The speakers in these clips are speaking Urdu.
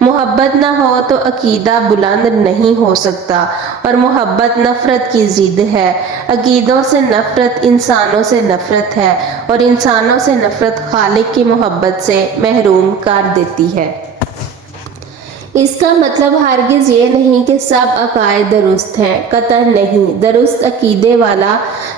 محبت نہ ہو تو عقیدہ بلند نہیں ہو سکتا، اور محبت نفرت کی ضد ہے۔ عقیدوں سے نفرت انسانوں سے نفرت ہے، اور انسانوں سے نفرت خالق کی محبت سے محروم کر دیتی ہے۔ اس کا مطلب ہرگز یہ نہیں کہ سب عقائد درست ہیں، قطعاً نہیں۔ درست عقیدے والا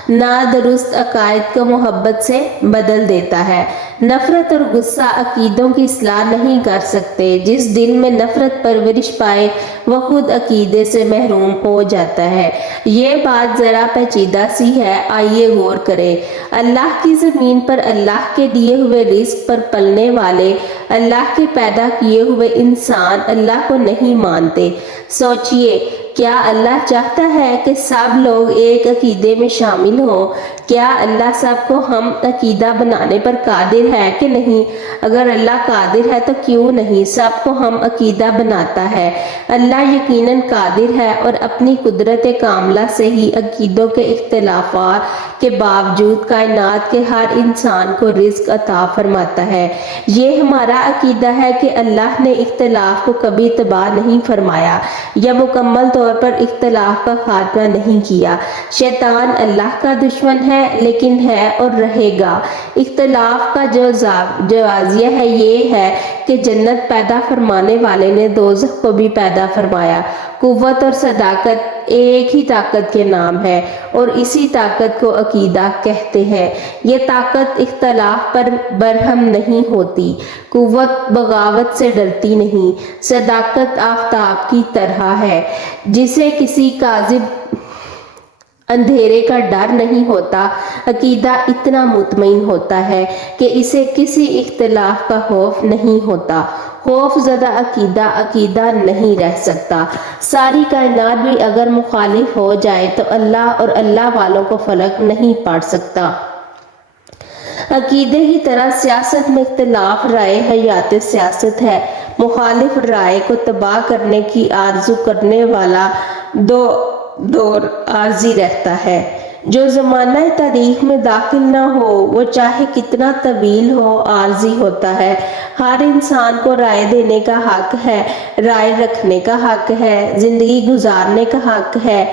نادرست عقائد کو محبت سے بدل دیتا ہے۔ نفرت اور غصہ عقیدوں کی اصلاح نہیں کر سکتے۔ جس دل میں نفرت پرورش پائے وہ خود عقیدے سے محروم ہو جاتا ہے۔ یہ بات ذرا پیچیدہ سی ہے، آئیے غور کریں۔ اللہ کی زمین پر اللہ کے دیے ہوئے رزق پر پلنے والے، اللہ کے پیدا کیے ہوئے انسان اللہ کو نہیں مانتے۔ سوچئے، کیا اللہ چاہتا ہے کہ سب لوگ ایک عقیدے میں شامل ہوں؟ کیا اللہ سب کو ہم عقیدہ بنانے پر قادر ہے کہ نہیں؟ اگر اللہ قادر ہے تو کیوں نہیں سب کو ہم عقیدہ بناتا ہے؟ اللہ یقیناً قادر ہے، اور اپنی قدرت کاملہ سے ہی عقیدوں کے اختلافات کے باوجود کائنات کے ہر انسان کو رزق عطا فرماتا ہے۔ یہ ہمارا عقیدہ ہے کہ اللہ نے اختلاف کو کبھی تباہ نہیں فرمایا یا مکمل طور پر اختلاف کا خاتمہ نہیں کیا۔ شیطان اللہ کا دشمن ہے، لیکن ہے اور رہے گا۔ اختلاف کا جو جوازیہ ہے یہ ہے کہ جنت پیدا فرمانے والے نے دوزخ کو بھی پیدا فرمایا۔ قوت اور صداقت ایک ہی طاقت کے نام ہے، اور اسی طاقت کو عقیدہ کہتے ہیں۔ یہ طاقت اختلاف پر برہم نہیں ہوتی، قوت بغاوت سے ڈرتی نہیں۔ صداقت آفتاب کی طرح ہے جسے کسی کاذب اندھیرے کا ڈر نہیں ہوتا۔ عقیدہ اتنا مطمئن ہوتا ہے کہ اسے کسی اختلاف کا خوف نہیں ہوتا۔ خوف زدہ عقیدہ عقیدہ نہیں رہ سکتا۔ ساری کائنات بھی اگر مخالف ہو جائے تو اللہ اور اللہ والوں کو فرق نہیں پڑ سکتا۔ عقیدے کی طرح سیاست میں اختلاف رائے حیات سیاست ہے۔ مخالف رائے کو تباہ کرنے کی آرزو کرنے والا دور عارضی رہتا ہے۔ جو زمانہ تاریخ میں داخل نہ ہو وہ چاہے کتنا طویل ہو عارضی ہوتا ہے۔ ہر انسان کو رائے دینے کا حق ہے، رائے رکھنے کا حق ہے، زندگی گزارنے کا حق ہے۔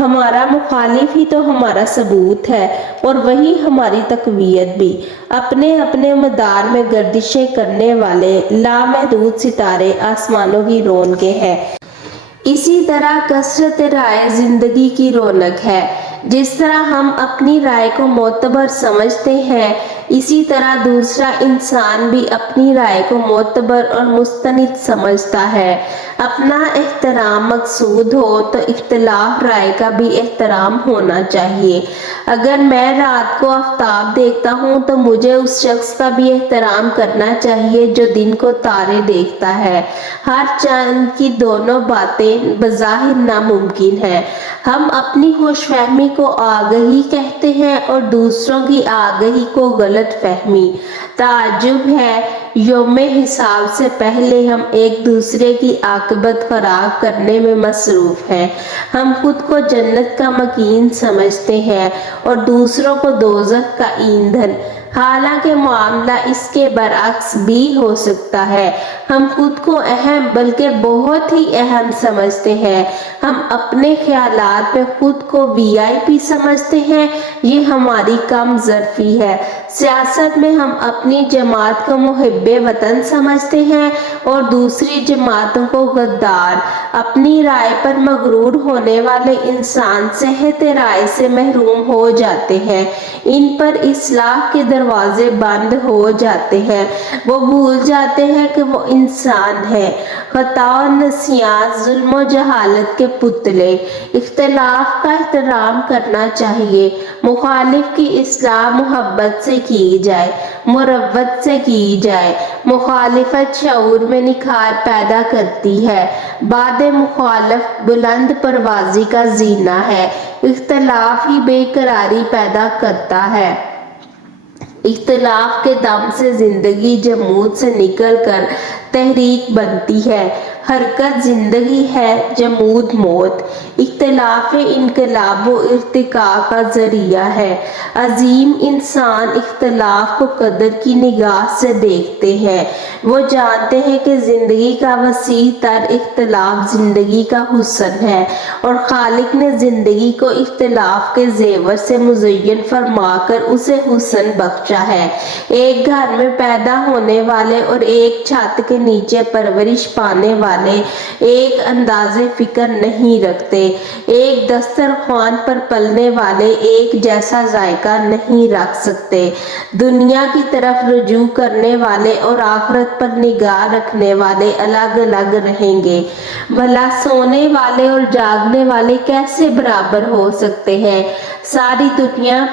ہمارا مخالف ہی تو ہمارا ثبوت ہے، اور وہی ہماری تقویت بھی۔ اپنے اپنے مدار میں گردشیں کرنے والے لامحدود ستارے آسمانوں کی رونقیں ہیں۔ اسی طرح کثرت رائے زندگی کی رونق ہے۔ جس طرح ہم اپنی رائے کو معتبر سمجھتے ہیں، اسی طرح دوسرا انسان بھی اپنی رائے کو معتبر اور مستند سمجھتا ہے۔ اپنا احترام مقصود ہو تو اختلاف رائے کا بھی احترام ہونا چاہیے۔ اگر میں رات کو آفتاب دیکھتا ہوں تو مجھے اس شخص کا بھی احترام کرنا چاہیے جو دن کو تارے دیکھتا ہے۔ ہر چاند کی دونوں باتیں بظاہر ناممکن ہیں۔ ہم اپنی خوش فہمی کو آگہی کہتے ہیں اور دوسروں کی آگہی کو غلط فہمی۔ تعجب ہے، یوم حساب سے پہلے ہم ایک دوسرے کی عاقبت خراب کرنے میں مصروف ہیں۔ ہم خود کو جنت کا مکین سمجھتے ہیں اور دوسروں کو دوزخ کا ایندھن، حالانکہ معاملہ اس کے برعکس بھی ہو سکتا ہے۔ ہم خود کو اہم بلکہ بہت ہی اہم سمجھتے ہیں۔ ہم اپنے خیالات میں خود کو VIP سمجھتے ہیں، یہ ہماری کم ظرفی ہے۔ سیاست میں ہم اپنی جماعت کو محب وطن سمجھتے ہیں اور دوسری جماعتوں کو غدار۔ اپنی رائے پر مغرور ہونے والے انسان صحت رائے سے محروم ہو جاتے ہیں۔ ان پر اصلاح کے دروازے بند ہو جاتے ہیں۔ وہ بھول جاتے ہیں کہ وہ انسان ہیں۔ خطا و نسیان، ظلم و جہالت کے پتلے۔ اختلاف کا احترام کرنا چاہیے۔ مخالف کی اصلاح محبت سے کی جائے، مروت سے کی جائے۔ مخالفت شعور میں نکھار پیدا کرتی ہے۔ بعد مخالف بلند پروازی کا زینہ ہے۔ اختلاف ہی بے قراری پیدا کرتا ہے۔ اختلاف کے دم سے زندگی جمود سے نکل کر تحریک بنتی ہے۔ حرکت زندگی ہے، جمود موت۔ اختلاف انقلاب و ارتقاء کا ذریعہ ہے۔ عظیم انسان اختلاف کو قدر کی نگاہ سے دیکھتے ہیں۔ وہ جانتے ہیں کہ زندگی کا وسیع تر اختلاف زندگی کا حسن ہے، اور خالق نے زندگی کو اختلاف کے زیور سے مزین فرما کر اسے حسن بخشا ہے۔ ایک گھر میں پیدا ہونے والے اور ایک چھت کے نیچے پرورش پانے والے ایک انداز فکر نہیں رکھتے۔ ایک دسترخوان پر پلنے والے ایک جیسا ذائقہ نہیں رکھ سکتے۔ دنیا کی طرف رجوع کرنے والے اور آخرت پر نگاہ رکھنے والے الگ الگ رہیں گے۔ بھلا سونے والے اور جاگنے والے کیسے برابر ہو سکتے ہیں؟ ساری دنیا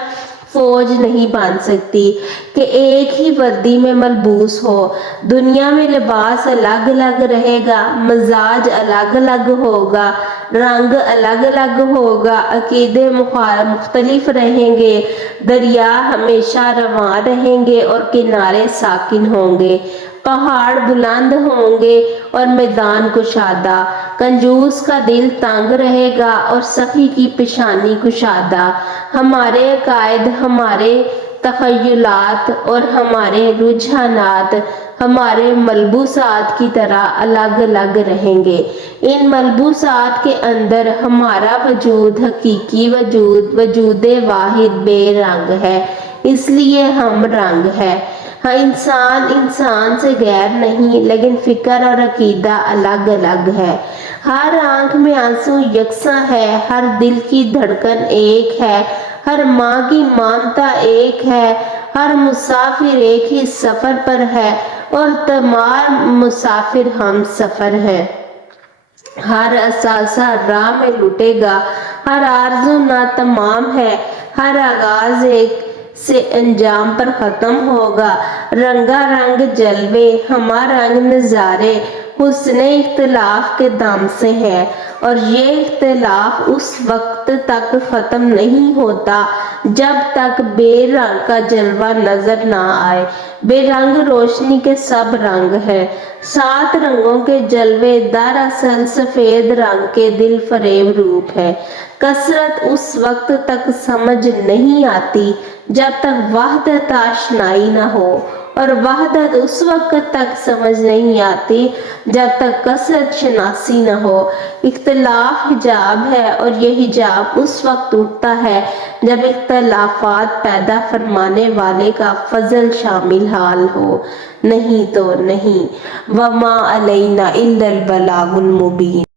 فوج نہیں بن سکتی کہ ایک ہی وردی میں ملبوس ہو۔ دنیا میں لباس الگ الگ رہے گا، مزاج الگ الگ ہوگا، رنگ الگ الگ ہوگا، عقیدے مختلف رہیں گے، دریا ہمیشہ رواں رہیں گے اور کنارے ساکن ہوں گے، پہاڑ بلند ہوں گے اور میدان کشادہ، کنجوس کا دل تنگ رہے گا اور سخی کی پیشانی کشادہ۔ ہمارے عقائد، ہمارے تخیلات اور ہمارے رجحانات ہمارے ملبوسات کی طرح الگ الگ رہیں گے۔ ان ملبوسات کے اندر ہمارا وجود، حقیقی وجود، وجود واحد بے رنگ ہے، اس لیے ہم رنگ ہے۔ ہاں، انسان سے غیر نہیں، لیکن فکر اور عقیدہ الگ الگ ہے۔ ہر آنکھ میں آنسو یکساں ہے، ہر دل کی دھڑکن ایک ہے، ہر ماں کی ممتا ایک ہے، ہر مسافر ایک ہی سفر پر ہے اور تمام مسافر ہم سفر ہیں۔ ہر اثاثہ راہ میں لٹے گا، ہر آرزو ناتمام ہے، ہر آغاز ایک سے انجام پر ختم ہوگا۔ رنگا رنگ جلوے، ہمہ رنگ نظارے حسن اختلاف کے دم سے ہے، اور یہ اختلاف اس وقت تک ختم نہیں ہوتا جب تک بے رنگ کا جلوہ نظر نہ آئے۔ بے رنگ روشنی کے سب رنگ ہیں۔ 7 رنگوں کے جلوے دراصل سفید رنگ کے دل فریب روپ ہے۔ کثرت اس وقت تک سمجھ نہیں آتی جب تک وحدت آشنائی نہ ہو، اور وحدت اس وقت تک سمجھ نہیں آتی جب تک کثرت شناسی نہ ہو۔ اختلاف حجاب ہے، اور یہ حجاب اس وقت اٹھتا ہے جب اختلافات پیدا فرمانے والے کا فضل شامل حال ہو، نہیں تو نہیں۔ وَمَا عَلَيْنَا إِلَّا الْبَلَاغُ الْمُبِينُ۔